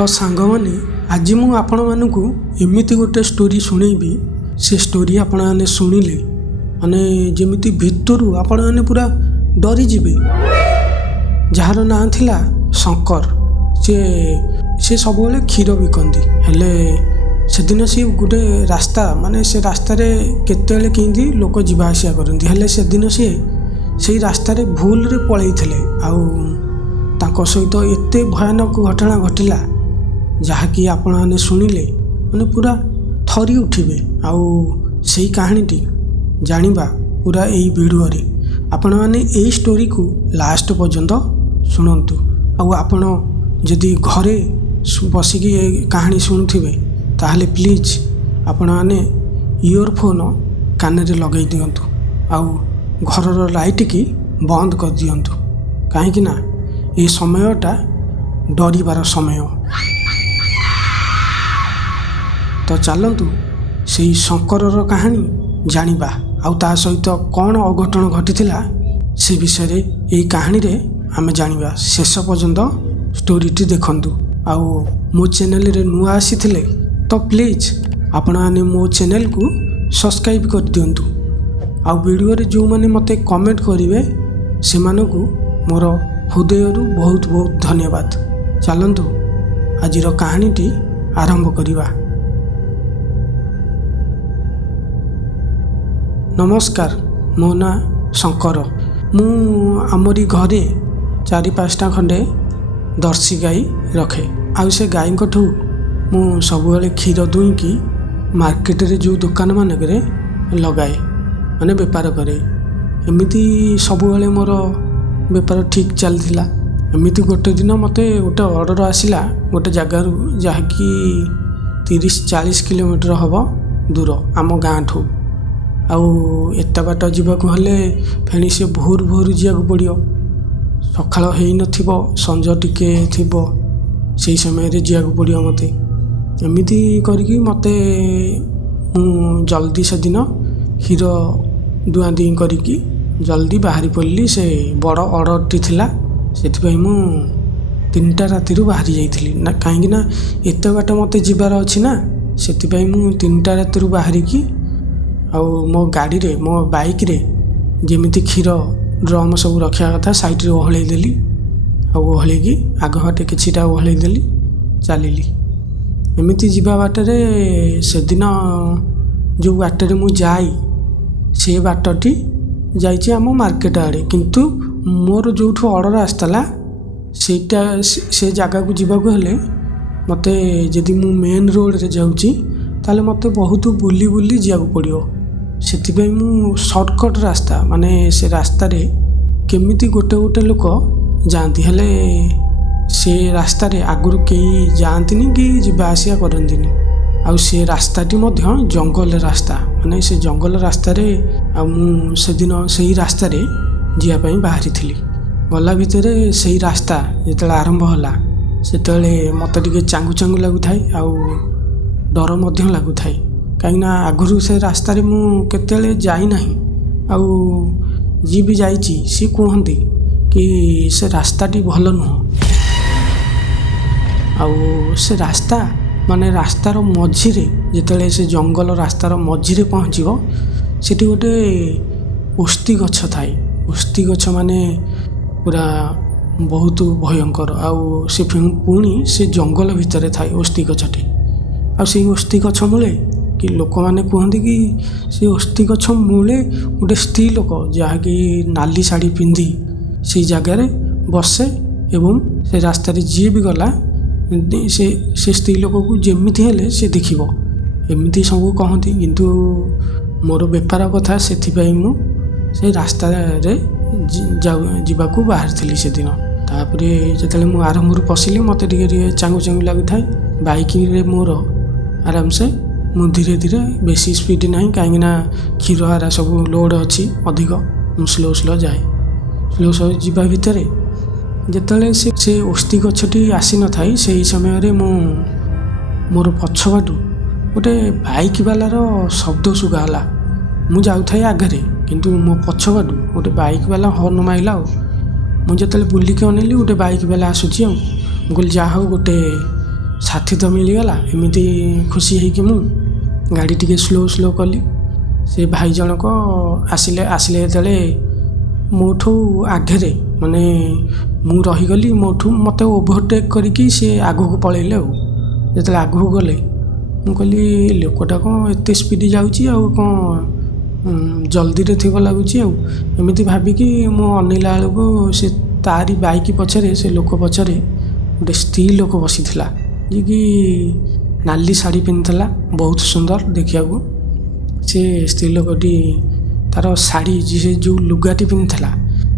तो सांगमाने आज मु आपण मानकु एमिति गोटे स्टोरी सुनेबी। से स्टोरी आपण माने सुनिले माने जेमिति भितरु आपण माने पूरा डरी जिबे। जार ना थिला शंकर। से सब बेले क्षीर बिकती हेले से दिन सी गोटे रास्ता माने से रास्ता रे केतेले किंदी लोक जीवा आसिया करती हेले से दिन से रास्ता रे भूल रे पळै थिले आउ ताको सहित एते भयानक घटना घटिला जहाँकि आपण मैंने शुणिले मैंने पूरा थरी उठिबे। आउ से कहानीटी जानिबा पूरा यही वीडियो रे आपण मैंने यही स्टोरी को लास्ट पर्यंत शुणु। आउ आपण जदि घरे बसिकी कहानी शुणुथिबे ताहले प्लीज आपण मैंने इयरफोन कान रे लगे दियंतु आउ घरर लाइट की बंद कर दियंतु कहीं ना ये समयटा डरिबार समय। तो चलतु से शंकर कहानी जानिबा आउ ता सहित कौन अघटन घटीथिला से विषय यही कहानी रे आमे जानिबा। शेष पर्यंत स्टोरीटी देखंतु। आउ मो चैनल रे नुआ आसीथिले तो प्लीज आपण माने मो चैनल को सब्सक्राइब कर दियंतु। आउ वीडियो रे जो माने मते कमेंट करिवे से मानकु मोर हृदयरू बहुत बहुत धन्यवाद। चलतु आजिर कहानीटी आरंभ करिबा। नमस्कार, मो ना शंकर। मु आमरी घरे 4-5टा खंडे दर्शी गाई रखे। आउ से गाई ठू मु सबुबले क्षीर दुईकी मार्केट रे जो दुकान मानकरे लगाए माने बेपार करे। एमिति सबुबले मोर बेपार ठीक चलथिला। एमिति गोटे दिन मते गोटे ऑर्डर आसिला गोटे जगार जहाँकि 30-40 किलोमीटर हबो दूर आम गाँ ठू। आउ एत बाट जावाक हेले फेणी से भोर भोर जावाक पड़ियो। सकाळ हेई नथिबो संज टिके थिबो सेही समय रे जावाक पड़ियो मते। एमिति करके मते जल्दी से दिन क्षीर दुआ दी करके जल्दी बाहरी पड़ली। से बड़ ऑर्डरटी थिला सेथिपाई मु 3टा राति बाहरी जाइथिली ना कहीं ना एत बाट मते जीवार अछि ना सेथिपाई मु 3टा राति बाहरी की आउ मो गाड़ी रे मो बाइक रे जेमिति क्षीर ड्रम सब रखा कथा साइड रे ओहलै देली। आउ ओहलै की आग बाटे किछिटा ओहलै देली चलिली। एमिति जीवा बाटे से दिन जो बाटे रे मु जाई से बाटटी जाइछि आम मार्केट आड़े। किंतु मोर जोठू ऑर्डर आसला सेटा से जगह को जीवा को हेले मते जदि मु मेन रोड रे जाउछि ताले मते बहुत बुली बुली जाऊ पड़ियो। सेथिपाई मु शॉर्टकट रास्ता माने से रास्ता रे केमिति गोटे गोटे लोक जाती हेले से रास्ता रे आगुरु केही जांतिनी कि जीवा आसिया करंतिनी। आउ से रास्ताटी मध्य जंगल रास्ता माने से जंगल रास्ता रे आ मु से दिन सेही रास्ता रे जिया पई बाहरी थिली। गला भितरे सेही रास्ता जेतले आरंभ होला सेतले मते टिके चांगु चांगु लागु थाई आउ डर मध्य लागु थाई। कहीं आगुरी से रास्ता रे मु केतेले जाई नाही। आउ जी भी जाइची सी कहती कि से रास्ताटी भल नुह। आउ से रास्ता माने रास्तार मझिरे जेतेले से जंगल रास्तार मझिरे पहुँचो सेठी गोटे ओस्ती गछ थाई। ओस्ती गछ माने पूरा बहुत भयंकर। आउ से पुणी से जंगल भितर थाई ओस्ती गछटी। आ से ओस्ती गछ मूले कि लोक माने कहते कि से ओस्ती गछ मूले गोटे स्त्री लोक जहाँकि नाली शाढ़ी पिंधि से जगार बसे एवं से रास्ता जी भी गला से स्त्री लोक को जेमिति हेले से देखिबो एमिति सब कहती। किंतु मोर बेपार कथा सेथिपाई मु से रास्ता रे जावाकू बाहर थिली से दिन। तापरे जेतले मु आरंभ पशिली मते टिके चांगु चांगु लागु थाई। बाइक रे मोर आराम से मु धीरे धीरे बेसी स्पीड नहीं कहीं क्षीर हारा सब लोड अच्छी अधिक मु स्लो स्लो जाए। स्लो स्लो जीवा भितर जेतले से ओस्ती गछटी आसी न थाई से समय रे मु मोर पछबाटू गोटे बाइक वालार शब्द शुगाला। मु जाऊ थाई आगे किंतु मो पछबाटू गोटे बाइक वाला हॉर्न माइला। मुझे बुलिकी अनेली गोटे बाइक वाला आसूची। कहली जहाँ गोटे ସାଥୀ ତ ମିଳିଗଲା। ଏମିତି ଖୁସି ହେଇକି ମୁଁ ଗାଡ଼ି ଟିକେ ସ୍ଲୋ କଲି। ସେ ଭାଇ ଜଣକ ଆସିଲେ ଯେତେବେଳେ ମୋଠୁ ଆଗରେ, ମାନେ ମୁଁ ରହିଗଲି, ମୋତେ ଓଭରଟେକ୍ କରିକି ସେ ଆଗକୁ ପଳେଇଲେ। ଆଉ ଯେତେବେଳେ ଆଗକୁ ଗଲେ ମୁଁ କହିଲି ଲୋକଟା କ'ଣ ଏତେ ସ୍ପିଡ଼ ଯାଉଛି, ଆଉ କ'ଣ ଜଲ୍ଦିରେ ଥିବ ଲାଗୁଛି। ଆଉ ଏମିତି ଭାବିକି ମୁଁ ଅନେଇଲା ବେଳକୁ ସେ ତାରି ବାଇକ୍ ପଛରେ, ସେ ଲୋକ ପଛରେ ଗୋଟେ ସ୍ତ୍ରୀ ଲୋକ ବସିଥିଲା, ଯିଏକି ନାଲି ଶାଢ଼ୀ ପିନ୍ଧିଥିଲା, ବହୁତ ସୁନ୍ଦର ଦେଖିବାକୁ। ସେ ସ୍ତ୍ରୀ ଲୋକଟି ତାର ଶାଢ଼ୀ, ସେ ଯେଉଁ ଲୁଗାଟି ପିନ୍ଧିଥିଲା,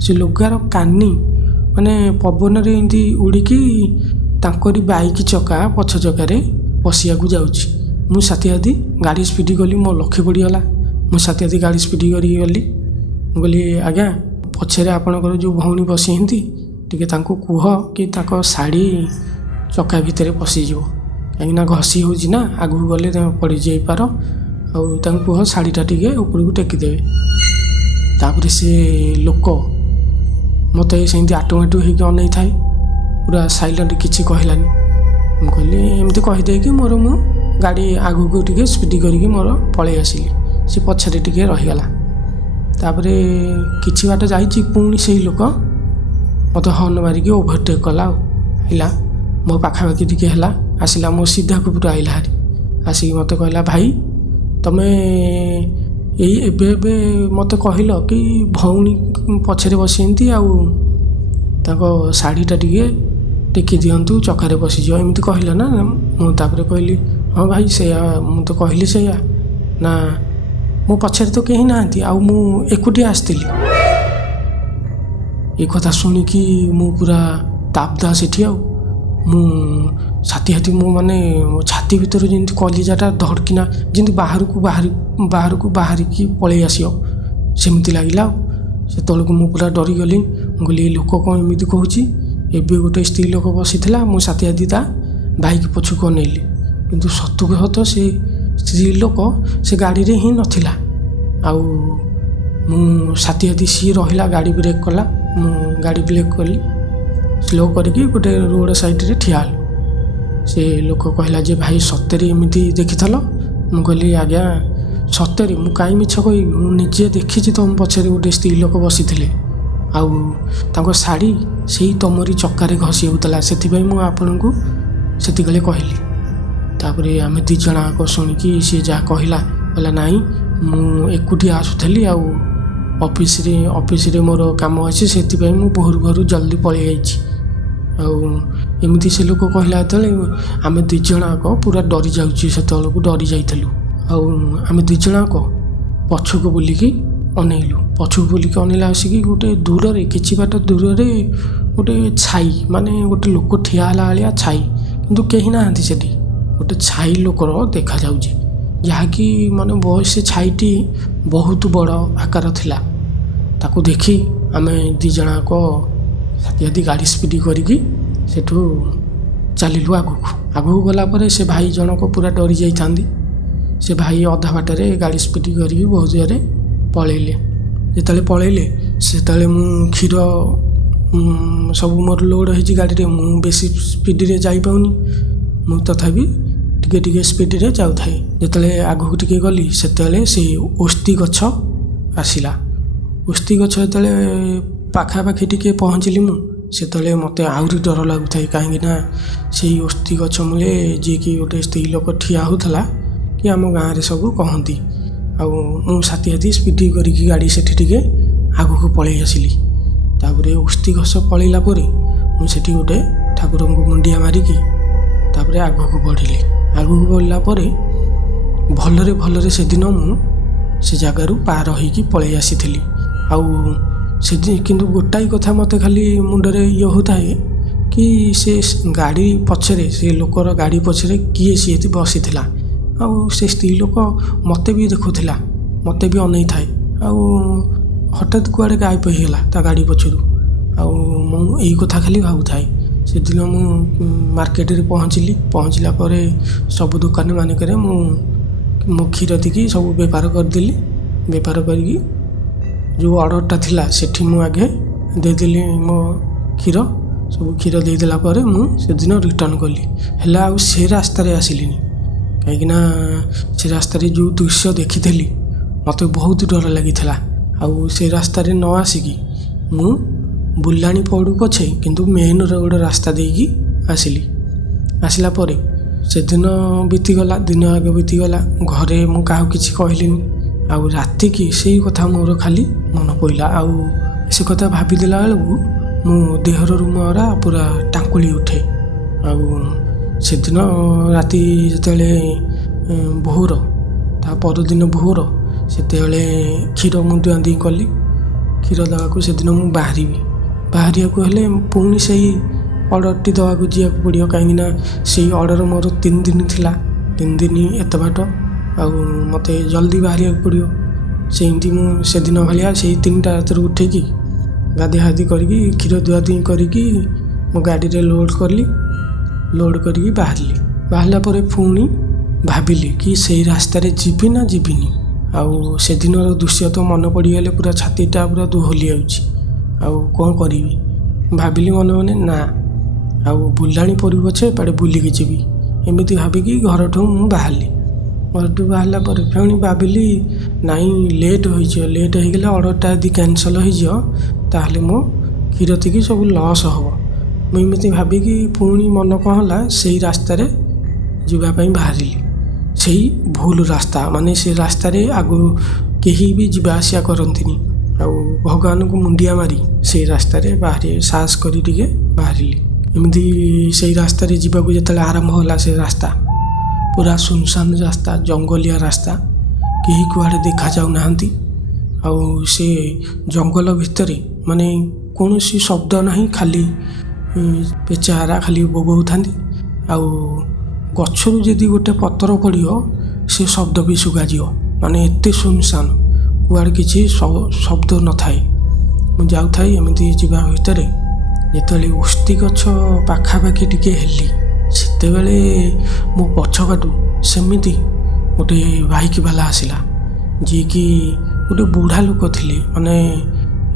ସେ ଲୁଗାର କାନି ମାନେ ପବନରେ ଏମିତି ଉଡ଼ିକି ତାଙ୍କରି ବାଇକ୍ ଚକା ପଛ ଚକାରେ ବସିବାକୁ ଯାଉଛି। ମୁଁ ସାଥୀ ଗାଡ଼ି ସ୍ପିଡ଼ କଲି, ମୋ ଲକ୍ଷ୍ୟ ପଡ଼ିଗଲା। ମୁଁ ସାଥୀ ଗାଡ଼ି ସ୍ପିଡ଼ କରିକି ଗଲି। ମୁଁ କହିଲି ଆଜ୍ଞା, ପଛରେ ଆପଣଙ୍କର ଯେଉଁ ଭଉଣୀ ବସିଛନ୍ତି, ଟିକେ ତାଙ୍କୁ କୁହ କି ତାଙ୍କ ଶାଢ଼ୀ ଚକା ଭିତରେ ପଶିଯିବ, କାହିଁକିନା ଘଷି ହେଉଛି ନା, ଆଗକୁ ଗଲେ ପଡ଼ିଯାଇପାର। ଆଉ ତାଙ୍କୁ କୁହ ଶାଢ଼ୀଟା ଟିକେ ଉପରକୁ ଟେକିଦେବେ। ତାପରେ ସେ ଲୋକ ମୋତେ ସେମିତି ଆଟୁ ହେଇକି ଅନେଇଥାଏ, ପୁରା ସାଇଲେଣ୍ଟ, କିଛି କହିଲାନି। ମୁଁ କହିଲି ଏମିତି କହିଦେଇକି ମୁଁ ଗାଡ଼ି ଆଗକୁ ଟିକେ ସ୍ପିଡ଼ କରିକି ମୋର ପଳେଇ ଆସିଲି। ସେ ପଛରେ ଟିକେ ରହିଗଲା। ତାପରେ କିଛି ବାଟ ଯାଇଛି, ପୁଣି ସେଇ ଲୋକ ମୋତେ ହର୍ନ ମାରିକି ଓଭରଟେକ୍ କଲା। ଆଉ ଆଇଲା ମୋ ପାଖାପାଖି ଟିକେ ହେଲା, ଆସିଲା ମୋ ସିଧାକୁ ପୁରା ଆଇଲା ହାରି। ଆସିକି ମୋତେ କହିଲା, ଭାଇ ତମେ ଏବେ ମୋତେ କହିଲ କି ଭଉଣୀ ପଛରେ ବସିଛନ୍ତି, ଆଉ ତାଙ୍କ ଶାଢ଼ୀଟା ଟିକେ ଟେକି ଦିଅନ୍ତୁ, ଚକାରେ ପଶିଯିବ, ଏମିତି କହିଲ ନା। ମୁଁ ତାପରେ କହିଲି ହଁ ଭାଇ, ସେଇଆ ମୁଁ ତ କହିଲି ସେଇଆ। ନା ମୋ ପଛରେ ତ କେହି ନାହାନ୍ତି, ଆଉ ମୁଁ ଏକୁଟିଆ ଆସିଥିଲି। ଏ କଥା ଶୁଣିକି ମୁଁ ପୁରା ତାବଦା ସେଠି। ଆଉ ମୁଁ ସାଥୀ ମୁଁ ମାନେ ମୋ ଛାତି ଭିତରେ ଯେମିତି କଲିଜାଟା ଧଡ଼କିନା ଯେମିତି ବାହାରକୁ ବାହାରିକି ପଳେଇ ଆସିବ, ସେମିତି ଲାଗିଲା। ଆଉ ସେତେବେଳକୁ ମୁଁ ପୁରା ଡରିଗଲି। ମୁଁ କହିଲି ଏ ଲୋକ କ'ଣ ଏମିତି କହୁଛି। ଏବେ ଗୋଟେ ସ୍ତ୍ରୀ ଲୋକ ବସିଥିଲା, ମୁଁ ସାଥୀ ତା ବାଇକ୍ ପଛକୁ ଅନେଇଲି, କିନ୍ତୁ ସତକୁ ସତ ସେ ସ୍ତ୍ରୀ ଲୋକ ସେ ଗାଡ଼ିରେ ହିଁ ନଥିଲା। ଆଉ ମୁଁ ସାଥୀ ସିଏ ରହିଲା, ଗାଡ଼ି ବ୍ରେକ୍ କଲା, ମୁଁ ଗାଡ଼ି ବ୍ରେକ୍ କଲି, ସ୍ଲୋ କରିକି ଗୋଟେ ରୋଡ଼ ସାଇଡ଼ରେ ଠିଆ ହେଲୁ। ସେ ଲୋକ କହିଲା ଯେ ଭାଇ ସତରେ ଏମିତି ଦେଖିଥିଲ? ମୁଁ କହିଲି ଆଜ୍ଞା ସତରେ, ମୁଁ କାହିଁ ମିଛ କହିବି, ମୁଁ ନିଜେ ଦେଖିଛି ତମ ପଛରେ ଗୋଟେ ସ୍ତ୍ରୀ ଲୋକ ବସିଥିଲେ, ଆଉ ତାଙ୍କ ଶାଢ଼ୀ ସେଇ ତମରି ଚକାରେ ଘଷି ହେଉଥିଲା, ସେଥିପାଇଁ ମୁଁ ଆପଣଙ୍କୁ ସେତିକିବେଳେ କହିଲି। ତାପରେ ଆମେ ଦୁଇ ଜଣ ଯାକ ଶୁଣିକି ସିଏ ଯାହା କହିଲା ନାଇଁ, ମୁଁ ଏକୁଟିଆ ଆସୁଥିଲି, ଆଉ ଅଫିସରେ ମୋର କାମ ଅଛି, ସେଥିପାଇଁ ମୁଁ ଭୋରୁ ଜଲ୍ଦି ପଳେଇ ଯାଇଛି। ଆଉ ଏମିତି ସେ ଲୋକ କହିଲା ଯେତେବେଳେ ଆମେ ଦୁଇ ଜଣ ଯାକ ପୁରା ଡରି ଯାଉଛି, ସେତେବେଳକୁ ଡରି ଯାଇଥିଲୁ। ଆଉ ଆମେ ଦୁଇ ଜଣ ଯାକ ପଛକୁ ବୁଲିକି ଅନେଇଲୁ। ପଛକୁ ବୁଲିକି ଅନେଇଲା ଆସିକି ଗୋଟେ ଦୂରରେ, କିଛି ବାଟ ଦୂରରେ ଗୋଟେ ଛାଇ, ମାନେ ଗୋଟେ ଲୋକ ଠିଆ ହେଲା ଭଳିଆ ଛାଇ, କିନ୍ତୁ କେହି ନାହାନ୍ତି ସେଠି। ଗୋଟେ ଛାଇ ଲୋକର ଦେଖାଯାଉଛି, ଯାହାକି ମାନେ ସେ ଛାଇଟି ବହୁତ ବଡ଼ ଆକାର ଥିଲା। ତାକୁ ଦେଖି ଆମେ ଦୁଇ ଜଣ ଯାକ ସାଥୀ ଗାଡ଼ି ସ୍ପିଡ଼ କରିକି ସେଠୁ ଚାଲିଲୁ ଆଗକୁ ଗଲା ପରେ ସେ ଭାଇ ଜଣକ ପୁରା ଡରି ଯାଇଥାନ୍ତି। ସେ ଭାଇ ଅଧା ବାଟରେ ଗାଡ଼ି ସ୍ପିଡ଼ କରିକି ବହୁତ ଜୋରରେ ପଳେଇଲେ। ଯେତେବେଳେ ପଳେଇଲେ ସେତେବେଳେ ମୁଁ କ୍ଷୀର ସବୁ ମୋର ଲୋଡ଼ ହେଇଛି ଗାଡ଼ିରେ, ମୁଁ ବେଶୀ ସ୍ପିଡ଼ରେ ଯାଇପାରୁନି, ମୁଁ ତଥାପି ଟିକେ ସ୍ପିଡ଼ରେ ଯାଉଥାଏ। ଯେତେବେଳେ ଆଗକୁ ଟିକେ ଗଲି ସେତେବେଳେ ସେ ଓସ୍ତି ଗଛ ଆସିଲା। ଓସ୍ତି ଗଛ ଯେତେବେଳେ ପାଖାପାଖି ଟିକେ ପହଞ୍ଚିଲି ମୁଁ, ସେତେବେଳେ ମୋତେ ଆହୁରି ଡର ଲାଗୁଥାଏ, କାହିଁକିନା ସେଇ ଓସ୍ତି ଗଛ ମୂଳେ ଯିଏକି ଗୋଟେ ସ୍ତ୍ରୀ ଲୋକ ଠିଆ ହେଉଥିଲା, କି ଆମ ଗାଁରେ ସବୁ କହନ୍ତି। ଆଉ ମୁଁ ସାଥୀ ସ୍ପିଡ଼ କରିକି ଗାଡ଼ି ସେଠି ଟିକେ ଆଗକୁ ପଳେଇ ଆସିଲି। ତାପରେ ଓସ୍ତି ଗଛ ପଳେଇଲା ପରେ ମୁଁ ସେଠି ଗୋଟେ ଠାକୁରଙ୍କୁ ମୁଣ୍ଡିଆ ମାରିକି ତାପରେ ଆଗକୁ ବଢ଼ିଲି। ଆଗକୁ ବଢ଼ିଲା ପରେ ଭଲରେ ସେଦିନ ମୁଁ ସେ ଜାଗାରୁ ପାର ହେଇକି ପଳେଇ ଆସିଥିଲି। ଆଉ ସେଦିନ କିନ୍ତୁ ଗୋଟାଏ କଥା ମୋତେ ଖାଲି ମୁଣ୍ଡରେ ହେଉଥାଏ କି ସେ ଗାଡ଼ି ପଛରେ, ସେ ଲୋକର ଗାଡ଼ି ପଛରେ କିଏ ସିଏ ବସିଥିଲା। ଆଉ ସେ ସ୍ତ୍ରୀ ଲୋକ ମୋତେ ବି ଦେଖୁଥିଲା, ମୋତେ ବି ଅନେଇଥାଏ, ଆଉ ହଠାତ୍ କୁଆଡ଼େ ଗାୟବ ହେଇଗଲା ତା ଗାଡ଼ି ପଛରୁ। ଆଉ ମୁଁ ଏଇ କଥା ଖାଲି ଭାବୁଥାଏ। ସେଦିନ ମୁଁ ମାର୍କେଟରେ ପହଞ୍ଚିଲା ପରେ ସବୁ ଦୋକାନ ମାନଙ୍କରେ ମୁଁ ମୋ କ୍ଷୀର ଦେଇକି ସବୁ ବେପାର କରିଦେଲି। ବେପାର କରିକି ଯେଉଁ ଅର୍ଡ଼ରଟା ଥିଲା ସେଠି ମୁଁ ଆଗେ ଦେଇଦେଲି ମୋ କ୍ଷୀର, ସବୁ କ୍ଷୀର ଦେଇଦେଲା ପରେ ମୁଁ ସେଦିନ ରିଟର୍ଣ୍ଣ କଲି। ହେଲେ ଆଉ ସେ ରାସ୍ତାରେ ଆସିଲିନି, କାହିଁକିନା ସେ ରାସ୍ତାରେ ଯେଉଁ ଦୃଶ୍ୟ ଦେଖିଥିଲି ମୋତେ ବହୁତ ଡର ଲାଗିଥିଲା। ଆଉ ସେ ରାସ୍ତାରେ ନ ଆସିକି ମୁଁ ବୁଲାଣି ପଡ଼ୁ ପଛେ କିନ୍ତୁ ମେନ୍ ରୋଡ଼ ରାସ୍ତା ଦେଇକି ଆସିଲି। ଆସିଲା ପରେ ସେଦିନ ବିତିଗଲା, ଦିନ ଆଗ ବିତିଗଲା। ଘରେ ମୁଁ କାହାକୁ କିଛି କହିଲିନି। ଆଉ ରାତିକି ସେଇ କଥା ମୋର ଖାଲି ମନେ ପଡ଼ିଲା। ଆଉ ସେ କଥା ଭାବିଦେଲା ବେଳକୁ ମୋ ଦେହର ରୁମରା ପୁରା ଟାଙ୍କୁଳି ଉଠେ। ଆଉ ସେଦିନ ରାତି ଯେତେବେଳେ ଭୋର, ତା ପରଦିନ ଭୋର ସେତେବେଳେ କ୍ଷୀର ମୁଁ ଦୁଆଁଦୁଇଁ କଲି। କ୍ଷୀର ଦେବାକୁ ସେଦିନ ମୁଁ ବାହାରିବାକୁ ହେଲେ ପୁଣି ସେଇ ଅର୍ଡ଼ରଟି ଦେବାକୁ ଯିବାକୁ ପଡ଼ିବ, କାହିଁକିନା ସେଇ ଅର୍ଡ଼ର ମୋର 3 ଦିନ ଥିଲା। 3 ଦିନ ଏତେ ବାଟ, ଆଉ ମୋତେ ଜଲ୍ଦି ବାହାରିବାକୁ ପଡ଼ିବ। ସେମିତି ମୁଁ ସେଦିନ ଭଳିଆ ସେଇ 3ଟା ରାତିରୁ ଉଠିକି ଗାଧୋଇ କରିକି କ୍ଷୀର ଦୁଆଁଦୁଇଁ କରିକି ମୋ ଗାଡ଼ିରେ ଲୋଡ଼୍ କଲି। ଲୋଡ଼୍ କରିକି ବାହାରିଲା ପରେ ପୁଣି ଭାବିଲି କି ସେଇ ରାସ୍ତାରେ ଯିବି ନା ଯିବିନି। ଆଉ ସେଦିନର ଦୃଶ୍ୟ ତ ମନେ ପଡ଼ିଗଲେ ପୁରା ଛାତିଟା ପୁରା ଦୋହଲି ଯାଉଛି। ଆଉ କ'ଣ କରିବି ଭାବିଲି ମନେ ମନେ, ନା ଆଉ ବୁଲାଣି ପଡ଼ିବ ପଛେ ଏପଟେ ବୁଲିକି ଯିବି। ଏମିତି ଭାବିକି ଘରଠୁ ମୁଁ ବାହାରିଲି। ଘରଠୁ ବାହାରିଲା ପରେ ପୁଣି ଭାବିଲି ନାଇଁ ଲେଟ୍ ହେଇଗଲେ ଅର୍ଡ଼ରଟା ଯଦି କ୍ୟାନସଲ୍ ହେଇଯିବ ତାହେଲେ ମୋ କ୍ଷୀର ତିକି ସବୁ ଲସ୍ ହେବ। ମୁଁ ଏମିତି ଭାବିକି ପୁଣି ମନ କ'ଣ ହେଲା ସେଇ ରାସ୍ତାରେ ଯିବା ପାଇଁ ବାହାରିଲି। ସେଇ ଭୁଲ ରାସ୍ତା, ମାନେ ସେ ରାସ୍ତାରେ ଆଗରୁ କେହି ବି ଯିବା ଆସିବା କରନ୍ତିନି। ଆଉ ଭଗବାନଙ୍କୁ ମୁଣ୍ଡିଆ ମାରି ସେଇ ରାସ୍ତାରେ ସାହସ କରି ଟିକେ ବାହାରିଲି। ଏମିତି ସେଇ ରାସ୍ତାରେ ଯିବାକୁ ଯେତେବେଳେ ଆରମ୍ଭ ହେଲା, ସେ ରାସ୍ତା ପୁରା ସୁନସାନ ରାସ୍ତା, ଜଙ୍ଗଲିଆ ରାସ୍ତା, କେହି କୁଆଡ଼େ ଦେଖାଯାଉନାହାନ୍ତି। ଆଉ ସେ ଜଙ୍ଗଲ ଭିତରେ ମାନେ କୌଣସି ଶବ୍ଦ ନାହିଁ, ଖାଲି ପେଚାରା ଖାଲି ବୋବଉଥାନ୍ତି। ଆଉ ଗଛରୁ ଯଦି ଗୋଟେ ପତ୍ର ପଡ଼ିବ ସେ ଶବ୍ଦ ବି ଶୁଭାଯିବ, ମାନେ ଏତେ ସୁନସାନ, କୁଆଡ଼େ କିଛି ଶବ୍ଦ ନଥାଏ। ମୁଁ ଯାଉଥାଏ ଏମିତି ଯିବା ଭିତରେ ଯେତେବେଳେ ଓସ୍ତି ଗଛ ପାଖାପାଖି ଟିକେ ହେଲି, ସେତେବେଳେ ମୋ ପଛପଟୁ ସେମିତି ଗୋଟେ ବାଇକ୍ ବାଲା ଆସିଲା, ଯିଏକି ଗୋଟେ ବୁଢ଼ା ଲୋକ ଥିଲେ, ମାନେ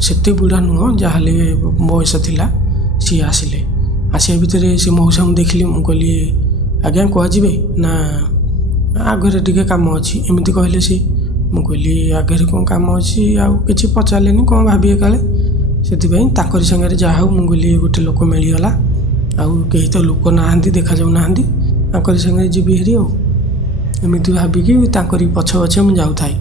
ସେତେ ବୁଢ଼ା ନୁହଁ, ଯାହାହେଲେ ବୟସ ଥିଲା। ସିଏ ଆସିବା ଭିତରେ ସେ ମଉସାଙ୍କୁ ଦେଖିଲି। ମୁଁ କହିଲି ଆଜ୍ଞା କୁଆ ଯିବେ? ନା ଆଗରେ ଟିକେ କାମ ଅଛି, ଏମିତି କହିଲେ ସିଏ। ମୁଁ କହିଲି ଆଗରେ କ'ଣ କାମ ଅଛି? ଆଉ କିଛି ପଚାରିଲେନି, କ'ଣ ଭାବିବେ କାଳେ, ସେଥିପାଇଁ ତାଙ୍କରି ସାଙ୍ଗରେ ଯାହା ହଉ ମୁଁ କହିଲି ଗୋଟେ ଲୋକ ମିଳିଗଲା। ଆଉ କେହି ତ ଲୋକ ନାହାନ୍ତି, ଦେଖାଯାଉନାହାନ୍ତି, ତାଙ୍କରି ସାଙ୍ଗରେ ଯିବି ହେରି। ଆଉ ଏମିତି ଭାବିକି ତାଙ୍କରି ପଛେ ମୁଁ ଯାଉଥାଏ।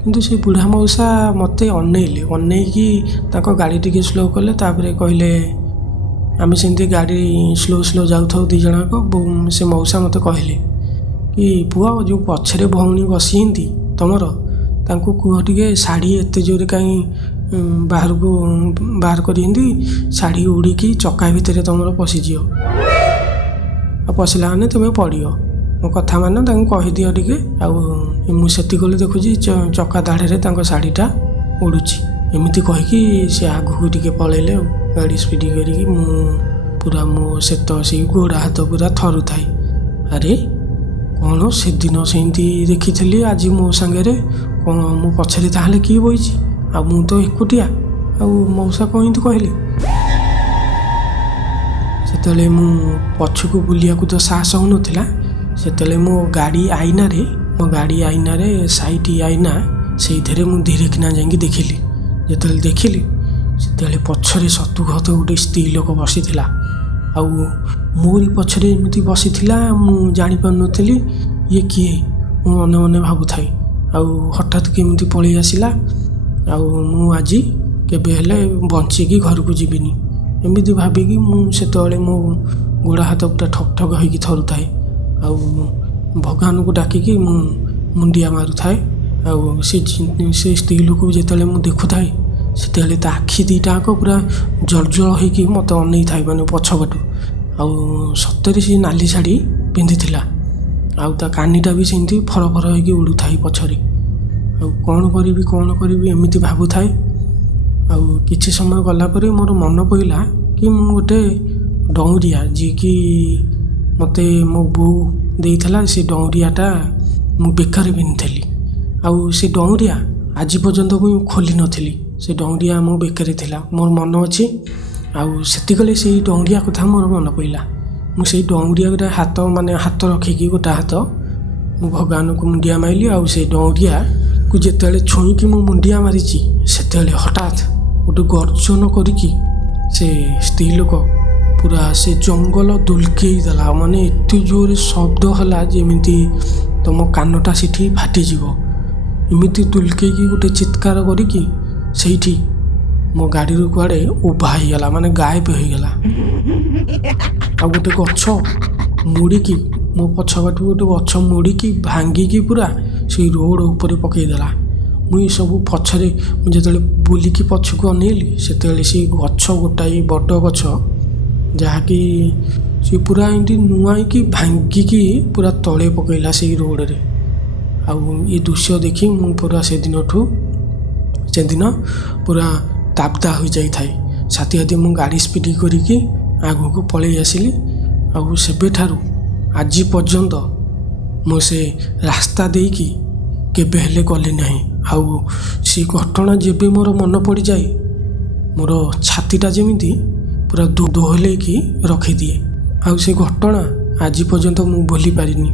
କିନ୍ତୁ ସେ ବୁଢ଼ା ମଉସା ମୋତେ ଅନେଇକି ତାଙ୍କ ଗାଡ଼ି ଟିକେ ସ୍ଲୋ କଲେ। ତାପରେ କହିଲେ, ଆମେ ସେମିତି ଗାଡ଼ି ସ୍ଲୋ ଯାଉଥାଉ 2 ଜଣ ଯାକ। ସେ ମଉସା ମୋତେ କହିଲେ କି ପୁଅ, ଯେଉଁ ପଛରେ ଭଉଣୀ ବସିଛନ୍ତି ତମର, ତାଙ୍କୁ କୁହ ଟିକେ ଶାଢ଼ୀ ଏତେ ଜୋରେ କାହିଁ ବାହାର କରିନ୍ତି, ଶାଢ଼ୀ ଉଡ଼ିକି ଚକା ଭିତରେ ତମର ପଶିଯିବ, ଆଉ ପଶିଲା ମାନେ ତୁମେ ପଡ଼ିବ। ମୋ କଥା ମାନ, ତାଙ୍କୁ କହିଦିଅ ଟିକେ। ଆଉ ମୁଁ ସେତିକିବେଳେ ଦେଖୁଛି ଚକା ଦାଢ଼ରେ ତାଙ୍କ ଶାଢ଼ୀଟା ଉଡ଼ୁଛି। ଏମିତି କହିକି ସେ ଆଗକୁ ଟିକେ ପଳେଇଲେ। ଆଉ ଗାଡ଼ି ସ୍ପିଡ଼ କରିକି ମୋ ସେଇ ଗୋଡ଼ ହାତ ପୁରା ଥରୁଥାଏ। ଆରେ କ'ଣ ସେଦିନ ସେମିତି ଦେଖିଥିଲି, ଆଜି ମୋ ସାଙ୍ଗରେ କ'ଣ ମୋ ପଛରେ ତାହେଲେ କିଏ ବଇଛି? ଆଉ ମୁଁ ତ ଏକୁଟିଆ, ଆଉ ମଉସା କ'ଣ ଏମିତି କହିଲେ? ସେତେବେଳେ ମୁଁ ପଛକୁ ବୁଲିବାକୁ ତ ସାହସ ହେଉନଥିଲା। ସେତେବେଳେ ମୋ ଗାଡ଼ି ଆଇନାରେ ସାଇଟ୍ ଆଇନା, ସେଇଥିରେ ମୁଁ ଧୀରେ କିନା ଯାଇକି ଦେଖିଲି। ଯେତେବେଳେ ଦେଖିଲି ସେତେବେଳେ ପଛରେ ସତୁଘତ ଗୋଟେ ସ୍ତ୍ରୀ ଲୋକ ବସିଥିଲା। ଆଉ ମୋରି ପଛରେ ଏମିତି ବସିଥିଲା, ମୁଁ ଜାଣିପାରୁନଥିଲି ଇଏ କିଏ। ମୁଁ ମନେ ମନେ ଭାବୁଥାଏ। ଆଉ ହଠାତ୍ କେମିତି ପଳେଇ ଆସିଲା। ଆଉ ମୁଁ ଆଜି କେବେ ହେଲେ ବଞ୍ଚିକି ଘରକୁ ଯିବିନି, ଏମିତି ଭାବିକି ମୁଁ ସେତେବେଳେ ମୋ ଗୋଡ଼ ହାତ ପୁରା ଠକ୍ ଠକ୍ ହୋଇକି ଥରୁଥାଏ। ଆଉ ଭଗବାନଙ୍କୁ ଡାକିକି ମୁଁ ମୁଣ୍ଡିଆ ମାରୁଥାଏ। ଆଉ ସେ ସ୍ତ୍ରୀ ଲୋକକୁ ଯେତେବେଳେ ମୁଁ ଦେଖୁଥାଏ, ସେତେବେଳେ ତା ଆଖି ଦୁଇଟାକ ପୁରା ଜଳ ହୋଇକି ମୋତେ ଅନେଇଥାଏ, ମାନେ ପଛପଟୁ। ଆଉ ସତରେ ସେ ନାଲି ଶାଢ଼ୀ ପିନ୍ଧିଥିଲା। ଆଉ ତା କାନିଟା ବି ସେମିତି ଫର ହୋଇକି ଉଡ଼ୁଥାଏ ପଛରେ। ଆଉ କ'ଣ କରିବି ଏମିତି ଭାବୁଥାଏ। ଆଉ କିଛି ସମୟ ଗଲା ପରେ ମୋର ମନେ ପଡ଼ିଲା କି ମୁଁ ଗୋଟେ ଡଉଁରିଆ, ଯିଏକି ମୋତେ ମୋ ବୋଉ ଦେଇଥିଲା, ସେ ଡଉଁରିଆଟା ମୁଁ ବେକରେ ପିନ୍ଧିଥିଲି। ଆଉ ସେ ଡଉଁରିଆ ଆଜି ପର୍ଯ୍ୟନ୍ତ ମୁଁ ଖୋଲି ନଥିଲି। ସେ ଡଉଁରିଆ ମୋ ବେକରେ ଥିଲା, ମୋର ମନେ ଅଛି। ଆଉ ସେତିକଳେ ସେଇ ଡଙ୍ଗିଆ କଥା ମୋର ମନେ ପଡ଼ିଲା। ମୁଁ ସେଇ ଡଙ୍ଗିଆ ଗୋଟେ ହାତ ରଖିକି ଗୋଟେ ହାତ ମୁଁ ଭଗବାନଙ୍କୁ ମୁଣ୍ଡିଆ ମାରିଲି। ଆଉ ସେଇ ଡଙ୍ଗିଆକୁ ଯେତେବେଳେ ଛୁଇଁକି ମୁଁ ମୁଣ୍ଡିଆ ମାରିଛି ସେତେବେଳେ ହଠାତ୍ ଗୋଟେ ଗର୍ଜନ କରିକି ସେ ସ୍ତ୍ରୀ ଲୋକ ପୁରା ସେ ଜଙ୍ଗଲ ଦୁଲକେଇ ଦେଲା। ମାନେ ଏତେ ଜୋରରେ ଶବ୍ଦ ହେଲା ଯେମିତି ତମ କାନଟା ସେଠି ଫାଟିଯିବ। ଏମିତି ଦୁଲକେଇକି ଗୋଟେ ଚିତ୍କାର କରିକି ସେଇଠି ମୋ ଗାଡ଼ିରୁ କୁଆଡ଼େ ଉଭା ହେଇଗଲା, ମାନେ ଗାୟବ ହେଇଗଲା। ଆଉ ଗୋଟେ ଗଛ ମୋଡ଼ିକି ମୋ ପଛପଟୁ ଗୋଟେ ଗଛ ମୋଡ଼ିକି ଭାଙ୍ଗିକି ପୁରା ସେଇ ରୋଡ଼ ଉପରେ ପକାଇଦେଲା। ମୁଁ ଏସବୁ ପଛରେ ମୁଁ ଯେତେବେଳେ ବୁଲିକି ପଛକୁ ଅନେଇଲି ସେତେବେଳେ ସେଇ ଗଛ ଗୋଟାଏ ବଡ଼ ଗଛ ଯାହାକି ସେ ପୁରା ଏମିତି ନୁଆଁଇକି ଭାଙ୍ଗିକି ପୁରା ତଳେ ପକାଇଲା ସେଇ ରୋଡ଼ରେ। ଆଉ ଏ ଦୃଶ୍ୟ ଦେଖି ମୁଁ ପୁରା ସେଦିନ ପୁରା ତାବଦା ହୋଇଯାଇଥାଏ। ସାଥି ମୁଁ ଗାଡ଼ି ସ୍ପିଡ଼ କରିକି ଆଗକୁ ପଳେଇ ଆସିଲି। ଆଉ ସେବେଠାରୁ ଆଜି ପର୍ଯ୍ୟନ୍ତ ମୁଁ ସେ ରାସ୍ତା ଦେଇକି କେବେ ହେଲେ ଗଲି ନାହିଁ। ଆଉ ସେ ଘଟଣା ଯେବେ ମୋର ମନେ ପଡ଼ିଯାଏ ମୋର ଛାତିଟା ଯେମିତି ପୁରା ଦୋହଲେଇକି ରଖିଦିଏ। ଆଉ ସେ ଘଟଣା ଆଜି ପର୍ଯ୍ୟନ୍ତ ମୁଁ ଭୁଲି ପାରିନି।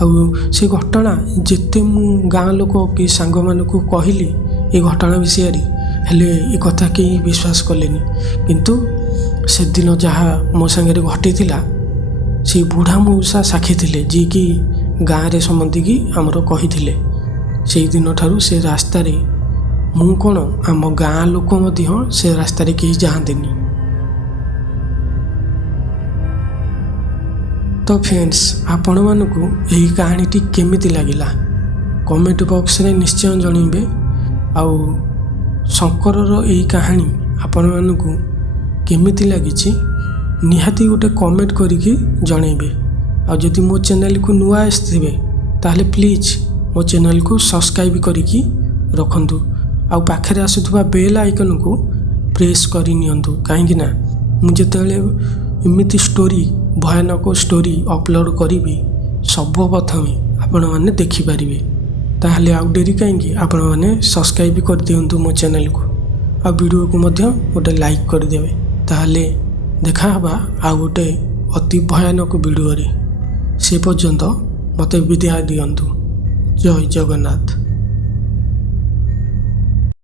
ଆଉ ସେ ଘଟଣା ଯେତେ ମୁଁ ଗାଁ ଲୋକ କି ସାଙ୍ଗମାନଙ୍କୁ କହିଲି ଏ ଘଟଣା ବିଷୟରେ, ହେଲେ ଏ କଥା କେହି ବିଶ୍ୱାସ କଲେନି। କିନ୍ତୁ ସେଦିନ ଯାହା ମୋ ସାଙ୍ଗରେ ଘଟିଥିଲା ସେ ବୁଢ଼ା ମଉସା ସାକ୍ଷୀ ଥିଲେ, ଯିଏକି ଗାଁରେ ସମସ୍ତଙ୍କୁ ଆମର କହିଥିଲେ। ସେଇଦିନ ଠାରୁ ସେ ରାସ୍ତାରେ ମୁଁ କ'ଣ ଆମ ଗାଁ ଲୋକ ମଧ୍ୟ ସେ ରାସ୍ତାରେ କେହି ଯାଆନ୍ତିନି। ତ ଫ୍ରେଣ୍ଡସ୍, ଆପଣମାନଙ୍କୁ ଏହି କାହାଣୀଟି କେମିତି ଲାଗିଲା କମେଣ୍ଟ ବକ୍ସରେ ନିଶ୍ଚୟ ଜଣାଇବେ। ଆଉ ଶଙ୍କରର ଏହି କାହାଣୀ ଆପଣମାନଙ୍କୁ କେମିତି ଲାଗିଛି ନିହାତି ଗୋଟେ କମେଣ୍ଟ କରିକି ଜଣାଇବେ। ଆଉ ଯଦି ମୋ ଚ୍ୟାନେଲକୁ ନୂଆ ଆସିଥିବେ ତାହେଲେ ପ୍ଲିଜ୍ ମୋ ଚ୍ୟାନେଲକୁ ସବସ୍କ୍ରାଇବ୍ କରିକି ରଖନ୍ତୁ। ଆଉ ପାଖରେ ଆସୁଥିବା ବେଲ୍ ଆଇକନ୍କୁ ପ୍ରେସ୍ କରିନିଅନ୍ତୁ, କାହିଁକିନା ମୁଁ ଯେତେବେଳେ ଏମିତି ଭୟାନକ ଷ୍ଟୋରି ଅପଲୋଡ଼ କରିବି ସର୍ବପ୍ରଥମେ ଆପଣମାନେ ଦେଖିପାରିବେ। ତାହେଲେ ଆଉ ଡେରି କାହିଁକି, ଆପଣମାନେ ସବସ୍କ୍ରାଇବ୍ କରିଦିଅନ୍ତୁ ମୋ ଚ୍ୟାନେଲକୁ। ଆଉ ଭିଡ଼ିଓକୁ ମଧ୍ୟ ଗୋଟେ ଲାଇକ୍ କରିଦେବେ। ତାହେଲେ ଦେଖା ହେବା ଆଉ ଗୋଟେ ଅତି ଭୟାନକ ଭିଡ଼ିଓରେ। ସେ ପର୍ଯ୍ୟନ୍ତ ମୋତେ ବିଦାୟ ଦିଅନ୍ତୁ। ଜୟ ଜଗନ୍ନାଥ।